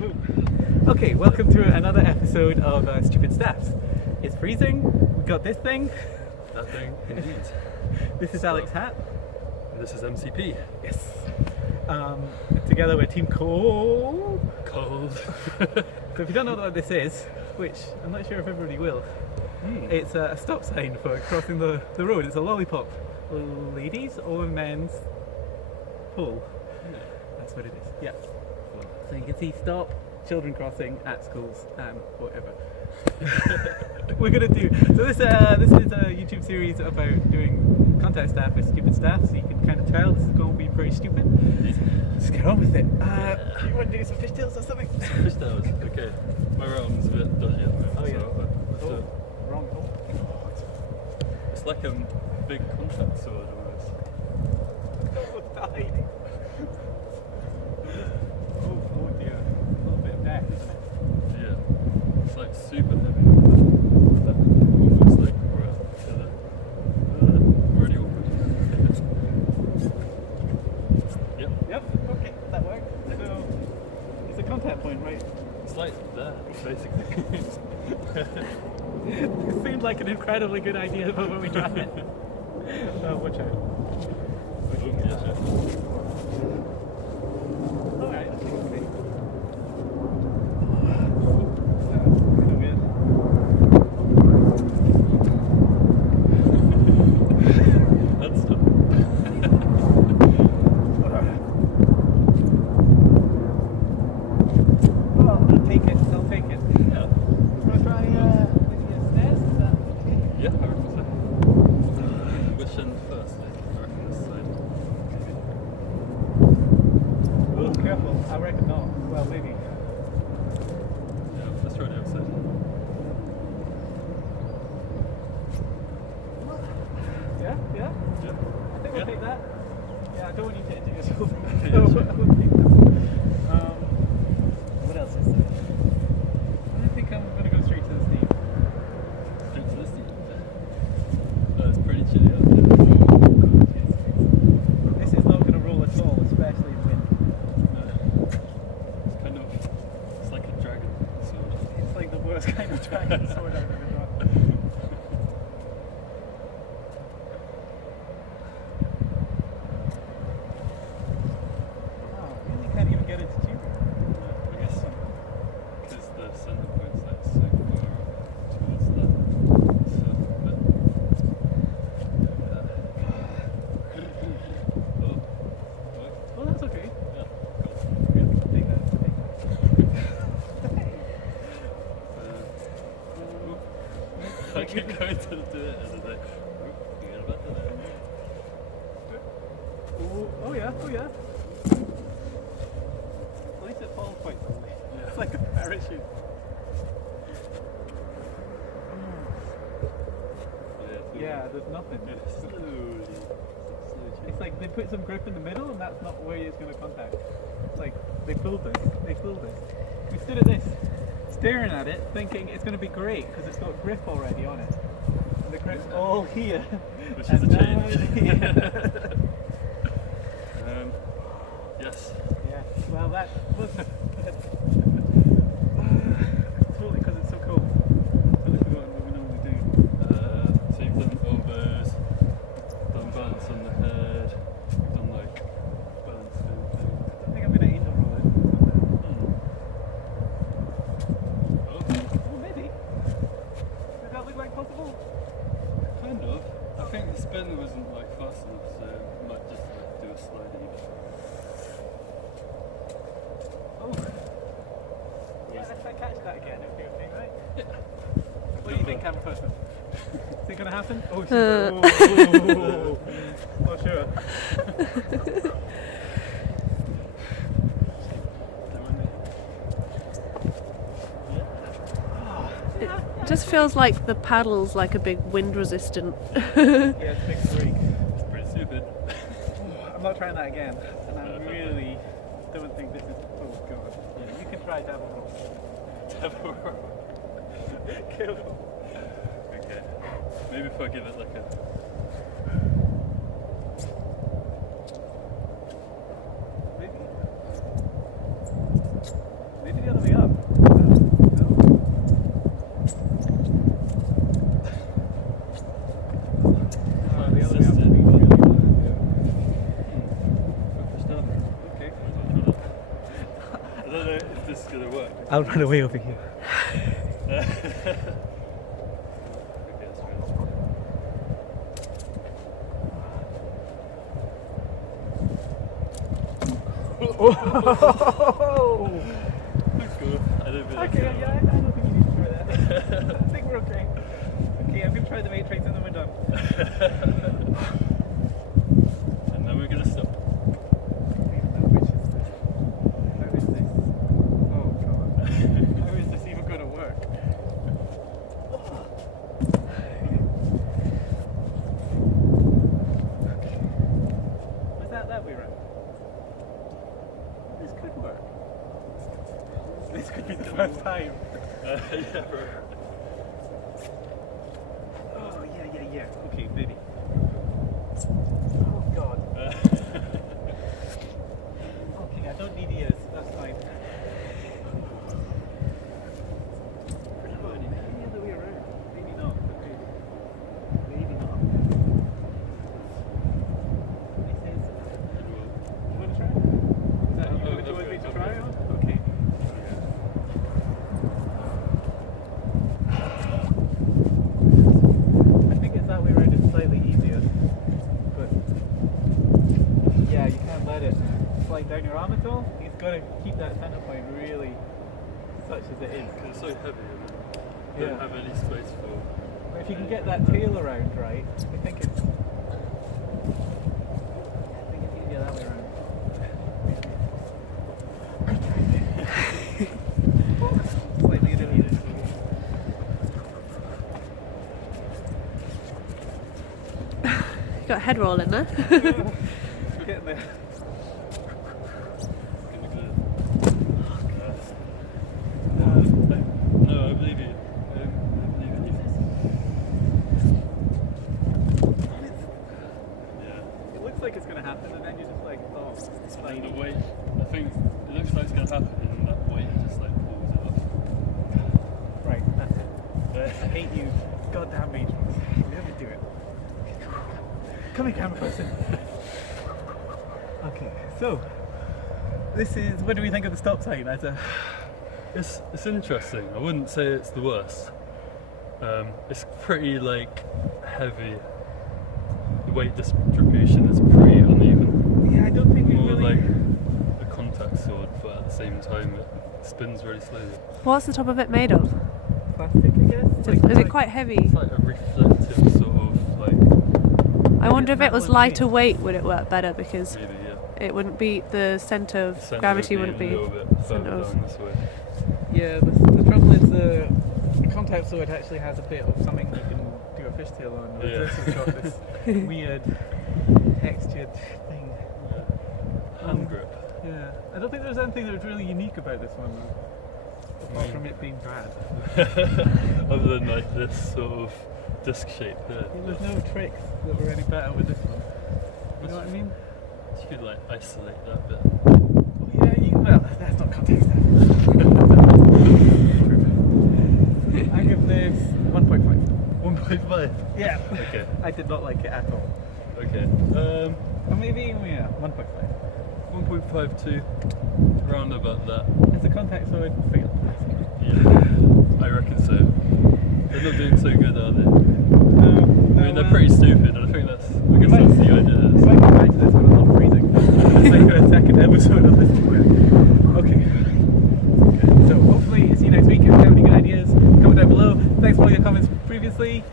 Okay, welcome to another episode of Stupid Staffs. It's freezing. We got this thing. That thing, indeed. This is Alex Hat. And this is MCP. Yes. Together we're Team Cold. Cold. So if you don't know what this is, which I'm not sure if everybody will, it's a stop sign for crossing the road. It's a Lollipop. Ladies or men's pole. That's what it is. Yeah. So you can see stop, children crossing at schools, whatever. We're gonna do. So this is a YouTube series about doing contact staff with stupid staff. So you can kind of tell this is going to be pretty stupid. Just get on with it. You want to do some fishtails or something? Fishtails. Okay. My arm's a bit dodgy at the moment. Oh yeah. So Wrong. it's like a big contact sword almost. Died. Oh dear. A little bit of death, isn't it? Yeah. It's like super heavy. Almost like we're already awkward. Yep. Okay, that worked. So it's a contact point, right? It's like there, basically. It seemed like an incredibly good idea, but when we tried it. Watch out. Yeah, sure. Alright, okay. That's tough. Well, I'll take it. Yeah. Wanna try maybe a stairs? Is that okay? Yeah, I reckon so. Which end first? I reckon this side. Oh, careful. I reckon not. Well, maybe. Yeah, let's try the other side. Yeah? Yeah. I think we'll take that. Yeah, I don't want you to injure yourself. Yeah, So sure. I will take that. What else is there? I think I'm going to go straight to the steam. Straight to the steam. Oh, it's pretty chilly out there. This is not going to roll at all, especially in wind. It's kind of, it's like a dragon sword. It's like the worst kind of dragon sword I've ever got. Wow, really can't even get into tube. I guess because the center point's like so far up towards that. So, but, Oh, that's okay. yeah, Yeah, I'll take that. I keep going to do it and it's like, forget about that. Oh yeah. At least it falls quite slowly. Yeah. It's like a parachute. Yeah, there's nothing. Slowly. It's like they put some grip in the middle and that's not where it's going to contact. It's like they fooled us. We stood at this, staring at it, thinking it's going to be great because it's got grip already on it. And the grip's all here. Which is a and now change. it's here. Yes. Yeah, well that was totally because it's so cold. Totally forgotten what we normally do. So you've done elbows, done balance on the head, you've done like balance and things. I don't think I'm going to angel roll it. Oh, maybe. Does that look like possible? Kind of. I think the spin wasn't like fast enough, so I might just like do a slidey. Oh. Yeah, if I catch that again, it'll be okay, right? Yeah. What do you think, camera person? Is it going to happen? Oh, shit. Oh, sure. It just feels like the paddle's like a big wind resistant. Yeah, it's a big freak. It's pretty stupid. I'm not trying that again, and I really don't think this is. Oh god. Yeah, you can try devil roll. Kill him. Okay. Maybe if I give it like a. Maybe. Maybe the other don't know if this is gonna work. I'll run away over here. Okay, let's try this. Oh! That's cool. I don't think that's Okay, gonna yeah, I don't think you need to try that. I think we're okay. Okay, I'm gonna try the matrix and then we're done. And then we're gonna stop. Which is this? How is this? Oh god. How is this even gonna work? Okay. Was that way round? This could work. This could be the first time. Yeah, right. Oh yeah. Okay, maybe. Oh god. Okay, I don't need ears. That's fine. Maybe the other way around. Maybe not. Okay. Maybe not. This is. You want to try? Is that what you want me to try on? Okay. I think it's that way around. It's slightly easier. But yeah, you can't let it slide down your arm at all. You've got to keep that center point really such as it is. It's so heavy. You Yeah. don't have any space for. But if you can get that tail around right, I think it's easier that way around. Slightly intermediate. You got a head roll in there. Getting there. No, I believe you. I believe in you. Yeah. It looks like it's going to happen, and then you're just like, oh, it's And fine. the weight, I think it looks like it's going to happen, and that weight just like pulls it off. Right, that's it. I hate you. Goddamn Matrix. You never do it. Come here, camera person. Okay, so this is. What do we think of the stop sign? As a It's interesting. I wouldn't say it's the worst. It's pretty like heavy. The weight distribution is pretty uneven. yeah, I don't think we More really. like a contact sword, but at the same time it spins really slowly. What's the top of it made of? Plastic, I guess. Is it quite heavy? It's like a reflective sort of like I wonder if it metal was and lighter paint. weight, would it work better? Because maybe it wouldn't be, the centre of Centre gravity would wouldn't be. a little bit further centre of- down this way. Yeah, the trouble is the contact sword actually has a bit of something you can do a fishtail on. Whereas Yeah. this has got this weird textured thing. Yeah. Hand grip. Yeah, I don't think there's anything that was really unique about this one, though, apart from it being bad. Other than like this sort of disc shape here. There's no tricks that were any better with this one. You know what I mean? You could like isolate that bit. Oh, yeah, well, that's not context. I give this 1.5. 1.5. Yeah. Okay. I did not like it at all. Okay. Or maybe, yeah, 1.5. 1.52. Round about that. As a contact sword, failed. Yeah. I reckon so. They're not doing so good, are they? No, I mean, they're pretty stupid. I think that's. I guess that's the If idea. I come back to this when I'm not freezing, I'll make a second episode of this one. Okay. So hopefully see you next week. If you have any good ideas, comment down below. Thanks for all your comments previously.